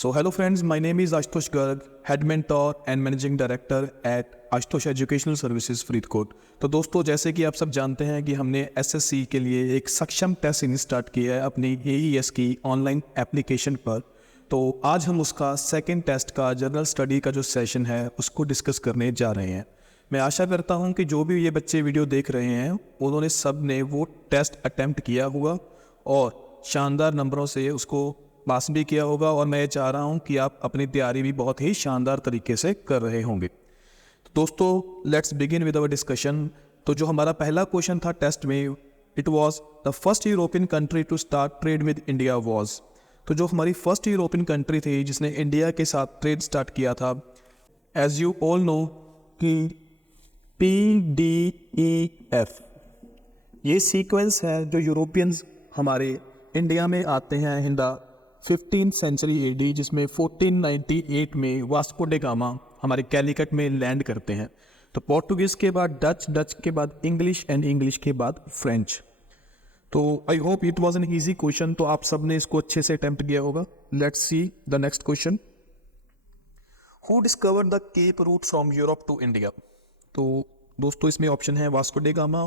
So hello friends, my name is Ashutosh Garg, Head Mentor and Managing Director at Ashutosh Educational Services Faridkot. तो दोस्तों, जैसे कि आप सब जानते हैं कि हमने एसएससी के लिए एक सक्षम टेस्ट सीरीज स्टार्ट किया है अपनी AES की ऑनलाइन एप्लीकेशन पर। तो आज हम उसका सेकंड टेस्ट का जनरल स्टडी का जो सेशन है उसको डिस्कस करने जा रहे हैं। मैं आशा करता हूं कि जो भी ये बच्चे वीडियो देख रहे हैं उन्होंने सब ने वो टेस्ट अटेम्प्ट किया होगा और शानदार नंबरों से उसको पास भी किया होगा, और मैं चाह रहा हूं कि आप अपनी तैयारी भी बहुत ही शानदार तरीके से कर रहे होंगे। तो दोस्तों, let's begin with our discussion. तो जो हमारा पहला क्वेश्चन था टेस्ट में, it was the first European country to start trade with India was. तो जो हमारी फर्स्ट यूरोपियन कंट्री थी जिसने इंडिया के साथ ट्रेड स्टार्ट किया था, एज यू ऑल नो कि PDEF ये सीक्वेंस है जो यूरोपियंस हमारे इंडिया में आते हैं in the 15th century AD, जिसमें 1498 में वास्को डे गामा हमारे कैलिकट में लैंड करते हैं। तो पोर्टुगीज के बाद डच, डच के बाद इंग्लिश एंड इंग्लिश के बाद फ्रेंच। तो I hope it was an easy question, तो आप सब ने इसको अच्छे से अटेम्प्ट किया होगा। Let's see the next question. Who discovered the cape route from Europe to India? तो दोस्तों, इसमें ऑप्शन है Vasco day Gama,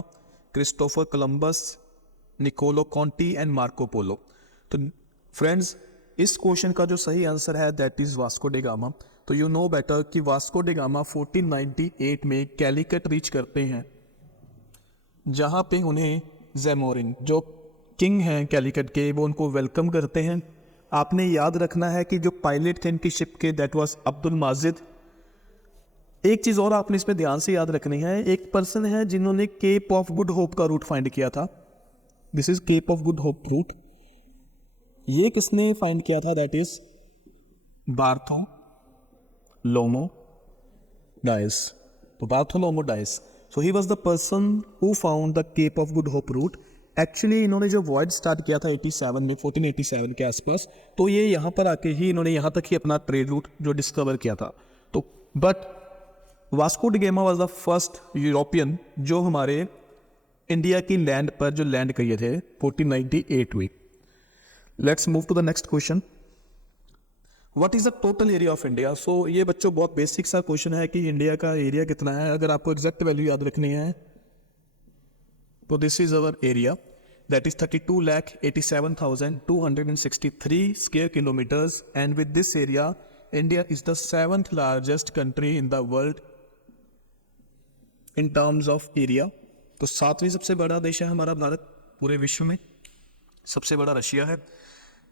Christopher Columbus, Niccolo Conti and Marco Polo. तो फ्रेंड्स, इस क्वेश्चन का जो सही आंसर है that is Vasco day Gama. तो यू नो बेटर कि वास्को डे गामा 1498 में कैलिकट रीच करते हैं, जहां पे उन्हें ज़ेमोरिन जो किंग हैं कैलिकट के, वो उनको वेलकम करते हैं। आपने याद रखना है कि जो पायलट थे इनकी शिप के, दैट वाज अब्दुल माजिद। एक चीज और आपने इसमें ध्यान से याद रखनी है, एक पर्सन है जिन्होंने केप ऑफ गुड होप का रूट फाइंड किया था। This is cape of good hope route. ये किसने फाइंड किया था? That is Bartholomew Dias. तो Bartholomew Dias, so he was the person who found the cape of good hope route. Actually इन्होंने जो वॉयड स्टार्ट किया था 87 में, 1487 के आसपास, तो ये यहाँ पर आके ही इन्होंने यहाँ तक ही अपना ट्रेड रूट जो डिस्कवर किया था। तो but Vasco D gamma was the first European जो हमारे इंडिया की लैंड पर जो लैंड किए थे 1498 में। Let's move to the next question. What is the total area of India? So ये बच्चों बहुत बेसिक सा क्वेश्चन है कि इंडिया का एरिया कितना है। अगर आपको एग्जैक्ट वैल्यू याद रखनी है तो this is our area, that is 32,87,263 square kilometres, and with this area India is the 7th largest country in the world in terms of area. तो 7वीं सबसे बड़ा देश है हमारा भारत पूरे विश्व में, सबसे बड़ा रशिया है।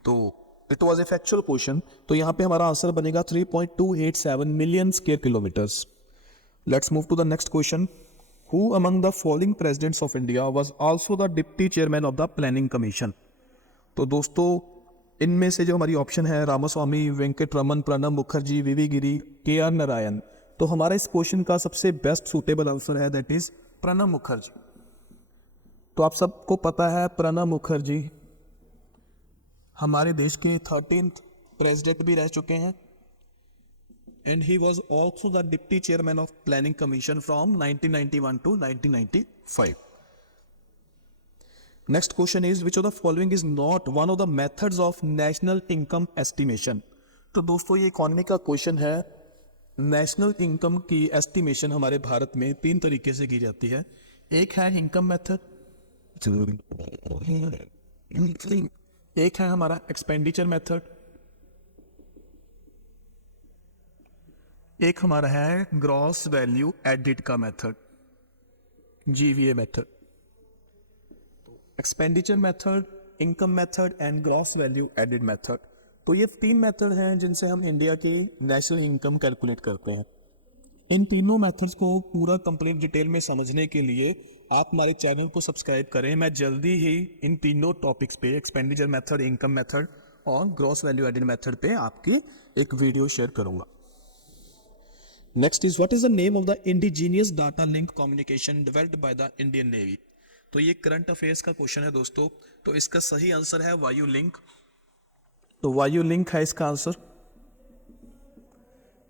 तो it was a factual question, तो यहाँ पे हमारा आंसर बनेगा 3.287 million square kilometres. Let's move to the next question. Who among the following presidents of India was also the deputy chairman of the planning commission? तो दोस्तों, इनमें से जो हमारी ऑप्शन है रामास्वामी, वेंकट रमन, प्रणब मुखर्जी, वीवी गिरी, KR नारायण। तो हमारा इस क्वेश्चन का सबसे बेस्ट सूटेबल आंसर है दैट इज प्रणब मुखर्जी। तो आप सबको पता है प्रणब मुखर्जी हमारे देश के 13th प्रेसिडेंट भी रह चुके हैं, and he was also the deputy chairman of planning commission from 1991 to 1995। Next question is which of the following is not one of the methods of national income estimation? तो दोस्तों, ये economy का question है। National income की estimation हमारे भारत में 3 तरीके से की जाती है। एक है इनकम मेथड, एक है हमारा एक्सपेंडिचर मेथड, एक हमारा है ग्रॉस वैल्यू एडिड का method, GVA method. Expenditure method, income method and gross value added method. तो ये 3 मेथड हैं जिनसे हम इंडिया की नेशनल इनकम कैलकुलेट करते हैं। इन तीनों मेथड्स को पूरा कंप्लीट डिटेल में समझने के लिए आप हमारे चैनल को सब्सक्राइब करें। मैं जल्दी ही इन तीनों टॉपिक्स पे, एक्सपेंडिचर मेथड, इनकम मेथड और ग्रॉस वैल्यू एडिड मेथड पे आपकी एक वीडियो शेयर करूंगा। Next is what is the name of the indigenous data link communication developed by the Indian navy? तो ये करंट अफेयर्स का क्वेश्चन है दोस्तों। तो इसका सही आंसर है वायु लिंक। तो वायु लिंक है इसका आंसर।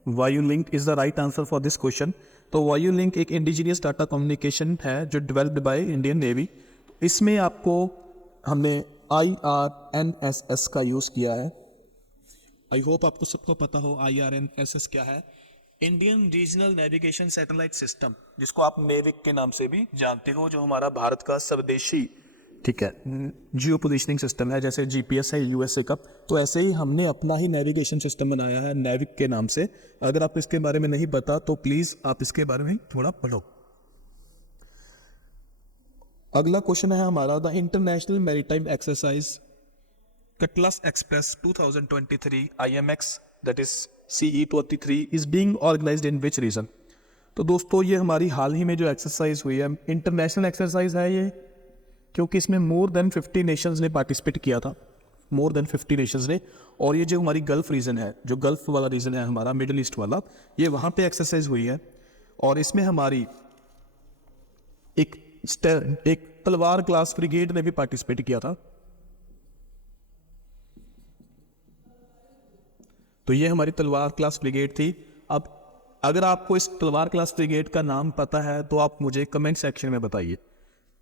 वायु link is the right answer for this question. तो वायु लिंक एक इंडिजीनियस डाटा कम्युनिकेशन है जो डेवलप्ड बाय इंडियन नेवी। इसमें आपको हमने IRNSS का यूज किया है। आई होप आपको सबको पता हो IRNSS क्या है, Indian regional navigation satellite system, जिसको आप नेविक के नाम से भी जानते हो, जो हमारा भारत का स्वदेशी, ठीक है, जियो पोजिशनिंग सिस्टम है। जैसे GPS है USA का, तो ऐसे ही हमने अपना ही नेविगेशन सिस्टम बनाया है नेविक के नाम से। अगर आप इसके बारे में नहीं पता तो प्लीज आप इसके बारे में थोड़ा पढ़ो। अगला क्वेश्चन है हमारा, the international maritime exercise Cutlass Express 2023 IMX that is CE23 is being organised in which region. तो दोस्तों ये हमारी हाल ही में जो एक्सरसाइज हुई है, इंटरनेशनल एक्सरसाइज है ये, क्योंकि इसमें मोर देन 50 नेशंस ने पार्टिसिपेट किया था, मोर देन 50 नेशंस ने। और ये जो हमारी गल्फ रीजन है, जो गल्फ वाला रीजन है हमारा, मिडिल ईस्ट वाला, ये वहाँ पे एक्सरसाइज हुई है। और इसमें हमारी एक तलवार क्लास फ्रिगेट ने भी पार्टिसिपेट किया था। तो ये हमारी तलवार क्लास फ्रिगेट थी। अब अगर आपको इस तलवार क्लास फ्रिगेट का नाम पता है तो आप मुझे कमेंट सेक्शन में बताइए।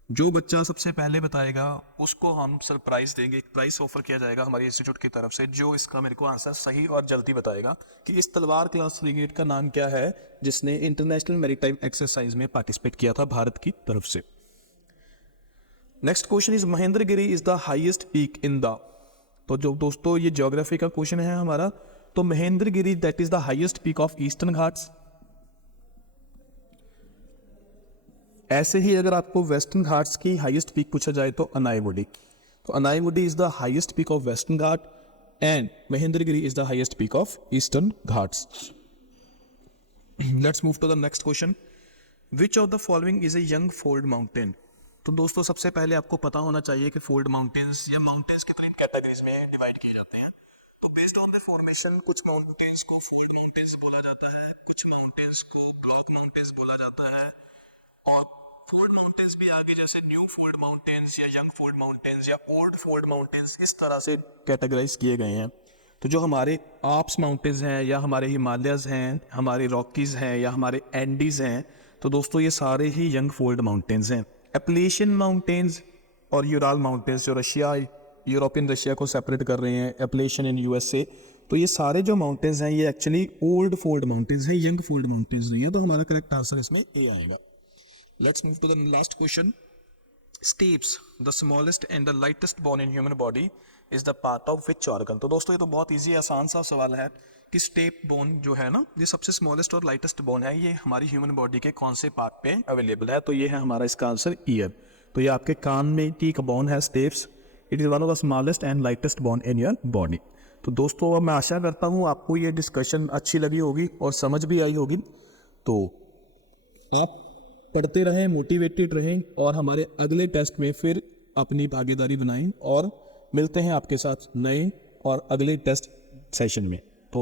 जो बच्चा सबसे पहले बताएगा उसको हम सरप्राइज देंगे, एक प्राइज ऑफर किया जाएगा हमारी इंस्टीट्यूट की तरफ से, जो इसका मेरे को आंसर सही और जल्दी बताएगा कि इस तलवार क्लास फ्रिगेट का नाम क्या है जिसने इंटरनेशनल मैरीटाइम एक्सरसाइज में पार्टिसिपेट किया था भारत की तरफ से। Next question is Mahendragiri is the highest peak in the, तो जो दोस्तों ये ज्योग्राफी का क्वेश्चन है हमारा, तो Mahendragiri that is the highest peak of eastern Ghats. ऐसे ही अगर आपको वेस्टर्न घाट्स की हाईएस्ट पीक पूछा जाए तो अनाईवुडी, तो Anaimudi is the highest peak of western Ghat and Mahendragiri is the highest peak of eastern Ghats. Let's move to the next question, which of the following is a young fold mountain. तो दोस्तों सबसे पहले आपको पता होना चाहिए कि फोल्ड माउंटेन्स या माउंटेन्स कितनी कैटेगरीज में डिवाइड किए जाते हैं। तो बेस्ड ऑन द फॉर्मेशन कुछ माउंटेन्स को फोल्ड माउंटेन्स बोला जाता है, कुछ माउंटेन्स को ब्लॉक माउंटेन्स बोला जाता है, और फोल्ड माउंटेन्स भी आगे जैसे न्यू फोल्ड माउंटेन्स या यंग फोल्ड माउंटेन्स या ओल्ड फोल्ड माउंटेन्स इस तरह से कैटेगराइज किए गए हैं। तो जो हमारे आप्स माउंटेन्स हैं या हमारे हिमालयस हैं, हमारे रॉकीज हैं या हमारे एंडीज हैं, तो दोस्तों ये सारे ही यंग फोल्ड माउंटेन्स हैं। एप्लेशियन माउंटेन्स और यूराल माउंटेन्स जो रशिया, यूरोपियन रशिया को सेपरेट कर रहे हैं, एप्लेशियन इन USA, तो ये सारे जो माउंटेन्स हैं ये एक्चुअली ओल्ड फोल्ड माउंटेन्स हैं, यंग फोल्ड माउंटेन्स नहीं है। तो हमारा करेक्ट आंसर इसमें ए आएगा। Let's move to the last question. Stapes, the smallest and the lightest bone in human body, is the part of which organ? तो दोस्तों ये तो बहुत इजी आसान सा सवाल है कि स्टेप बोन जो है ना, ये सबसे स्मॉलेस्ट और लाइटेस्ट बोन है, ये हमारी ह्यूमन बॉडी के कौन से पार्ट पे अवेलेबल है। तो ये है हमारा इसका आंसर ईयर। तो ये आपके कान में की बोन है steps. It is one of the smallest and lightest bone in your body. तो दोस्तों मैं आशा करता हूँ आपको ये डिस्कशन अच्छी लगी होगी और समझ भी आई होगी। तो आप पढ़ते रहें, मोटिवेटेड रहें और हमारे अगले टेस्ट में फिर अपनी भागीदारी बनाएं, और मिलते हैं आपके साथ नए और अगले टेस्ट सेशन में। तो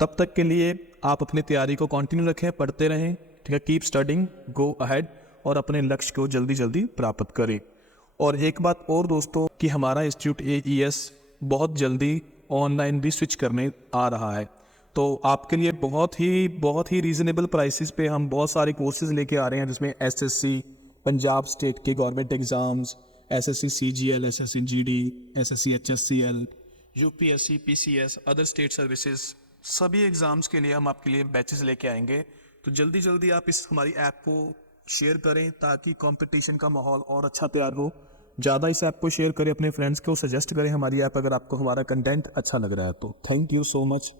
तब तक के लिए आप अपनी तैयारी को कंटिन्यू रखें, पढ़ते रहें, ठीक है, कीप स्टडिंग, गो अहेड और अपने लक्ष्य को जल्दी जल्दी प्राप्त करें। और एक बात और दोस्तों कि हमारा इंस्टीट्यूट AES बहुत जल्दी ऑनलाइन भी स्विच करने आ रहा है। तो आपके लिए बहुत ही रीजनेबल प्राइसेस पे हम बहुत सारे कोर्सेज लेके आ रहे हैं, जिसमें SSC, पंजाब स्टेट के government exams, SSC CGL, SSC GD, SSC HSCL, UPSC PCS, other state services, सभी एग्जाम्स के लिए हम आपके लिए बैचेस लेके आएंगे। तो जल्दी जल्दी आप इस हमारी ऐप को शेयर करें ताकि कंपटीशन का माहौल और अच्छा तैयार हो। ज़्यादा इस ऐप को शेयर करें, अपने फ्रेंड्स को सजेस्ट करें हमारी ऐप, अगर आपको हमारा कंटेंट अच्छा लग रहा है तो। Thank you so much.